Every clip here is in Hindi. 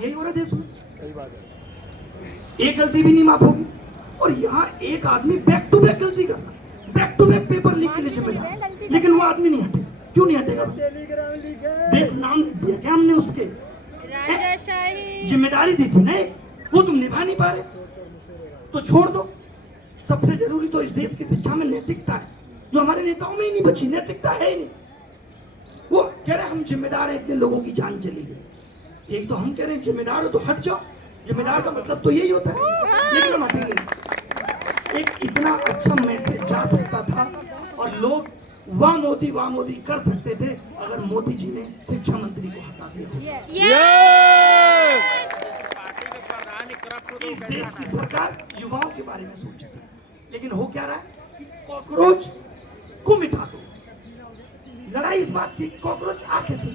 यही हो रहा है देश में। सही बात है। एक गलती भी नहीं माफ होगी। और यहाँ एक आदमी बैक टू बैक गलती कर रहा है, back to back paper leak के लिए जिम्मेदार, लेकिन वो आदमी नहीं हटे। क्यों नहीं हटेगा? देश नाम दिया क्या हमने उसके? जिम्मेदारी दी थी ना, वो तुम निभा नहीं पा रहे तो छोड़ दो। सबसे जरूरी तो इस देश की शिक्षा में नैतिकता है, जो हमारे नेताओं में ही नहीं बची। नैतिकता है ही नहीं। वो कह रहे हम जिम्मेदार हैं, इतने लोगों की जान चली गई। एक तो हम कह रहे हैं जिम्मेदार हो तो हट जाओ। जिम्मेदार का मतलब तो यही होता है, लेकिन हम हटेंगे नहीं। एक इतना अच्छा मैसेज जा सकता था और लोग वाह मोदी कर सकते थे अगर मोदी जी ने शिक्षा मंत्री को हटा दिया। इस देश की सरकार युवाओं के बारे में सोचती है, लेकिन हो क्या रहा है? कॉकरोच को मिटा दो। लड़ाई इस बात की कॉकरोच आके से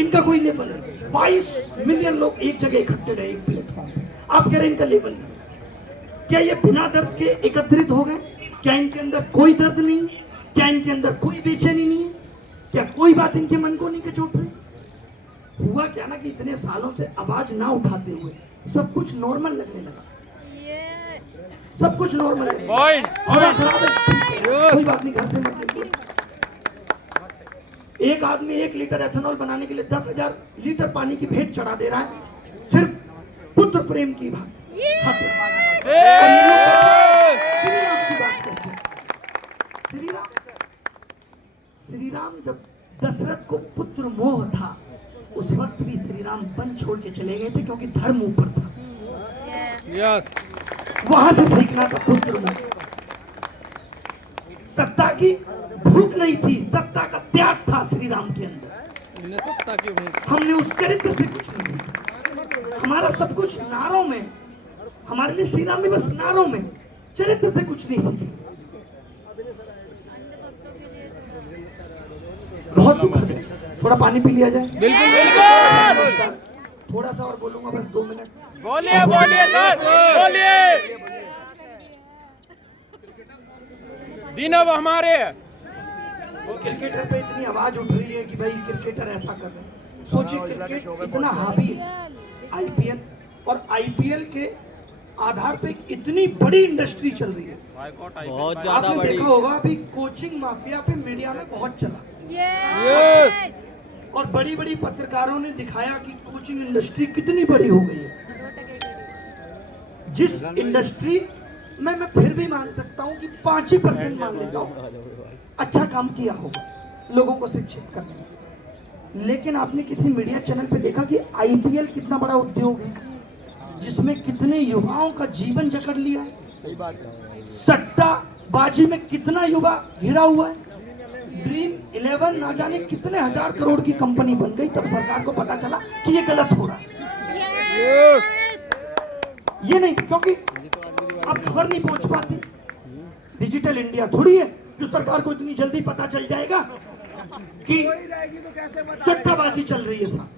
इनका कोई लेबल नहीं। 22 मिलियन लोग एक जगह इकट्ठे रहे एक प्लेटफॉर्म पे, आप कह रहे हैं इनका लेबल नहीं। क्या ये बिना दर्द के एकत्रित हो गए? क्या इनके अंदर कोई दर्द नहीं? क्या इनके अंदर कोई बेचैनी नहीं है? क्या कोई बात इनके मन को नहीं कचोट रही? हुआ क्या ना कि इतने सालों से आवाज ना उठाते हुए सब कुछ नॉर्मल लगने लगा। सब कुछ नॉर्मल हवा खराब है, कोई बात नहीं, घर से मत निकलो। एक आदमी 1 लीटर एथेनॉल बनाने के लिए 10,000 लीटर पानी की भेंट चढ़ा दे रहा है, सिर्फ पुत्र प्रेम की बात। श्री राम जब दशरथ को पुत्र मोह था, उस वक्त भी श्री राम वन छोड़ के चले गए थे, क्योंकि धर्म ऊपर था। यस, वहां से सीखना था पुत्र मोह। सत्ता की भूख नहीं थी, सत्ता का त्याग था श्री राम के अंदर। सत्ता की भूख। हमने उस चरित्र से कुछ नहीं सीखा। हमारा सब कुछ नारों में, हमारे लिए श्री राम भी बस नारों में, चरित्र से कुछ नहीं सीखे। बहुत दुखद है। थोड़ा पानी पी लिया जाए। बिल्कुल बिल्कुल। थोड़ा सा और बोलूंगा, बस 2 मिनट। बोलिए बोलिए सर, बोलिए। दिन अब हमारे क्रिकेटर पे इतनी आवाज उठ रही है कि भाई क्रिकेटर ऐसा कर रहे हैं। सोचिए क्रिकेट इतना हावी है, आईपीएल, और आईपीएल के आधार पे इतनी बड़ी इंडस्ट्री चल रही है, बहुत ज्यादा आपने बड़ी। देखा होगा अभी कोचिंग माफिया पे मीडिया में बहुत चला। यस। और बड़ी बड़ी पत्रकारों ने दिखाया कि कोचिंग इंडस्ट्री कितनी बड़ी हो गई है। जिस इंडस्ट्री में मैं फिर भी मान सकता हूं कि 5% मान लेता हूं अच्छा काम किया होगा लोगों को शिक्षित करने में, लेकिन आपने किसी मीडिया चैनल पे देखा कि आईपीएल कितना बड़ा उद्योग है, जिसमें कितने युवाओं का जीवन जकड़ लिया है। सही बात है। सट्टा बाजी में कितना युवा घिरा हुआ है। ड्रीम 11 ना जाने कितने 1000 करोड़ की कंपनी बन गई, तब सरकार को पता चला कि ये गलत हो रहा है। ये नहीं, क्योंकि अब खबर नहीं पहुंच पाती। डिजिटल इंडिया थोड़ी है जो सरकार को इतनी जल्दी पता चल जाएगा कि सट्टाबाजी चल रही है। साहब,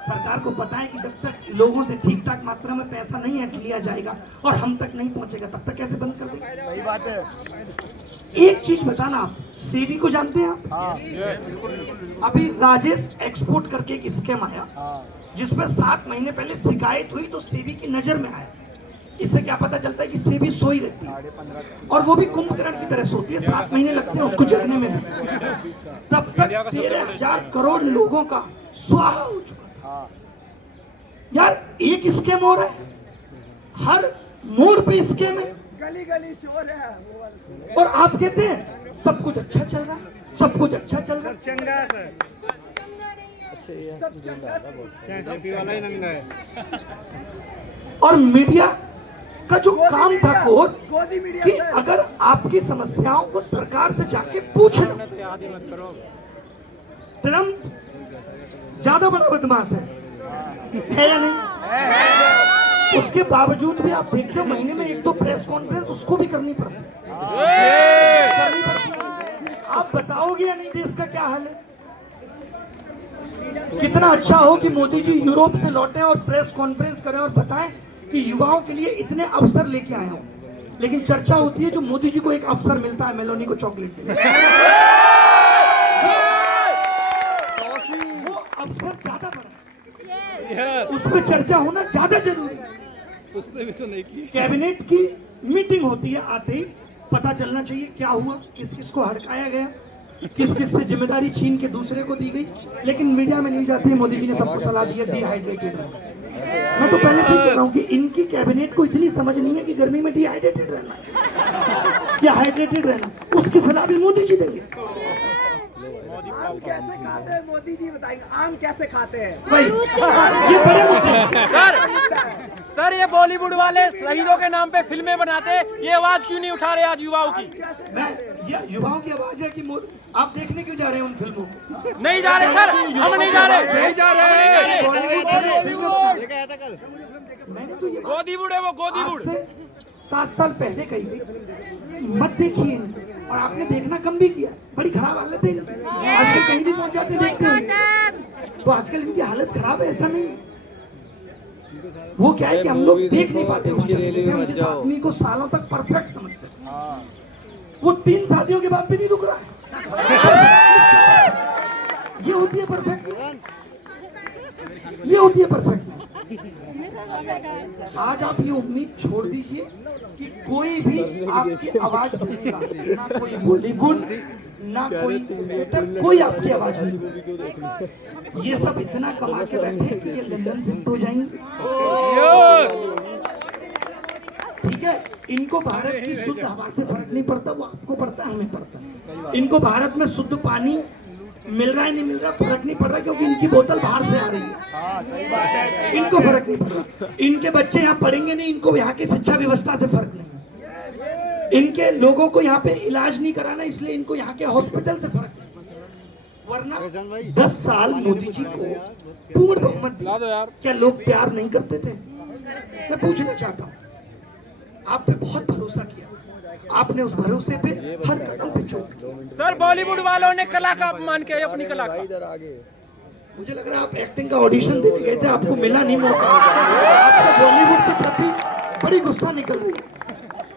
सरकार को पता है कि जब तक लोगों से ठीक ठाक मात्रा में पैसा नहीं हट लिया जाएगा और हम तक नहीं पहुंचेगा, तब तक कैसे बंद कर देंगे? सही बात है। एक चीज बताना, आप सेबी को जानते हैं? आप अभी राजेश एक्सपोर्ट करके एक स्कैम आया, जिसमें 7 महीने पहले शिकायत हुई तो सेबी की नजर में आया। इससे क्या पता चलता है कि सेबी सोई रहती है, और वो भी कुंभकर्ण की तरह सोती है। 7 महीने लगते हैं उसको जगने में भी। तब तक 13,000 करोड़ लोगों का स्वाहा हो चुका था। यार एक स्कैम हो रहा है, हर मोड़ पे स्कैम है, गली गली शोर है, और आप कहते हैं सब कुछ अच्छा चल रहा है, सब कुछ अच्छा चल रहा है। चंगा है। सब चंगा वाला ही नंगा है। और मीडिया का जो काम था कोर, कि अगर आपकी समस्याओं को सरकार से जाके पूछना। ट्रम्प ज्यादा बड़ा बदमाश है या नहीं? उसके बावजूद भी आप देखते हो महीने में 1-2 प्रेस कॉन्फ्रेंस उसको भी करनी पड़ती है। आप बताओगे या नहीं देश का क्या हाल है? कितना अच्छा हो कि मोदी जी यूरोप से लौटे और प्रेस कॉन्फ्रेंस करें और बताएं कि युवाओं के लिए इतने अवसर लेके आए हो, लेकिन चर्चा होती है जो मोदी जी को एक अवसर मिलता है मेलोनी को चॉकलेट के लिए, वो अवसर ज्यादा बड़ा है। उस पर चर्चा होना ज्यादा जरूरी है। उसने भी तो नहीं की। कैबिनेट की मीटिंग होती है, आते ही पता चलना चाहिए क्या हुआ, किस किस को हड़काया गया, किस किस से जिम्मेदारी छीन के दूसरे को दी गई। लेकिन मीडिया में न्यूज आती है मोदी जी ने सबको सलाह दी है डिहाइड्रेटेड रहना। मैं तो पहले से ही कह रहा हूँ कि इनकी कैबिनेट को इतनी समझ नहीं है कि गर्मी में डिहाइड्रेटेड रहना या हाइड्रेटेड रहना, उसकी सलाह भी मोदी जी देंगे। आम कैसे खाते हैं मोदी जी बताएंगे, आम कैसे खाते हैं? भाई ये बड़े मुद्दे हैं। सर ये बॉलीवुड वाले शहीदों के नाम पे फिल्में बनाते, ये आवाज क्यों नहीं उठा रहे आज युवाओं की? मैं ये युवाओं की आवाज है कि आप देखने क्यों जा रहे हैं उन फिल्मों को? नहीं जा रहे सर, हम नहीं जा रहे, नहीं जा रहे। मैंने तो ये बॉलीवुड है वो, बॉलीवुड। 7 साल पहले कही थी मत देखिए इनको, और आपने देखना कम भी किया। बड़ी खराब हालत है इनकी, आजकल कहीं भी पहुंच जाते देखते हैं तो आजकल इनकी हालत खराब है। ऐसा नहीं है, वो क्या है कि हम लोग देख नहीं पाते उस चश्मे से। हम जिस आदमी को सालों तक परफेक्ट समझते हैं, वो 3 शादियों के बाद भी नहीं रुक रहा है। ये होती है परफेक्ट, ये होती है परफेक्ट। आज आप ये उम्मीद छोड़ दीजिए कि कोई भी आपकी आवाज सुनेगा, ना कोई बॉलीवुड, ना कोई क्रिकेटर, कोई आपकी आवाज नहीं। ये सब इतना कमा के बैठे हैं कि ये लंदन शिफ्ट हो जाएंगे। ठीक है, इनको भारत की शुद्ध हवा से फर्क नहीं पड़ता, वो आपको पड़ता है, हमें पड़ता है। इनको भारत में शुद्ध पानी मिल रहा है नहीं मिल रहा फर्क नहीं पड़ रहा, क्योंकि इनकी बोतल बाहर से आ रही है। इनको फर्क नहीं पड़ रहा। इनके बच्चे यहाँ पढ़ेंगे नहीं, इनको यहाँ की शिक्षा व्यवस्था से फर्क नहीं। इनके लोगों को यहाँ पे इलाज नहीं कराना, इसलिए इनको यहाँ के हॉस्पिटल से फर्क नहीं। वरना 10 साल मोदी जी को पूर्ण बहुमत दिया, क्या लोग प्यार नहीं करते थे? मैं पूछना चाहता हूँ, आप पे बहुत भरोसा किया, आपने उस भरोसे पे हर कदम पे चोट की। सर बॉलीवुड वालों ने कला का अपमान किया, अपनी कला का। मुझे लग रहा है आप एक्टिंग का ऑडिशन देने गए थे, आपको मिला नहीं मौका। आपको बॉलीवुड के प्रति बड़ी गुस्सा निकल रही है।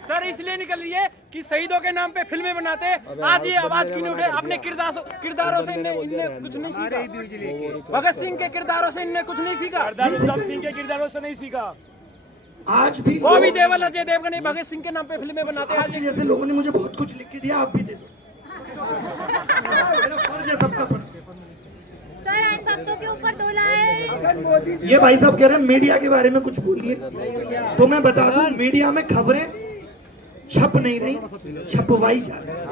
सर इसलिए निकल रही है कि शहीदों के नाम पे फिल्में बनाते, आज ये आवाज क्यों नहीं उठे? अपने किरदारों से इनने कुछ नहीं सीखा। भगत सिंह के किरदारों से इनने कुछ नहीं सीखा, सिंह के किरदारों से नहीं सीखा। आज भी वो भी देवल अजय देवगन भगत सिंह के नाम पे फिल्में बनाते हैं। आज जैसे लोगों ने मुझे बहुत कुछ लिख के दिया, आप भी दे दो। मेरा फर्ज है सबका फर्ज। सर इन भक्तों के ऊपर तोला है। ये भाई साहब कह रहे हैं मीडिया के बारे में कुछ बोलिए, तो मैं बता दूं मीडिया में खबरें छप नहीं रही, छपवाई जा रही है।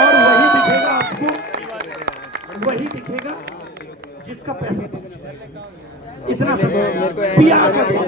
और वही दिखेगा आपको, वही दिखेगा जिसका पैसा पहुंचेगा। इतना सब PR करता हूं।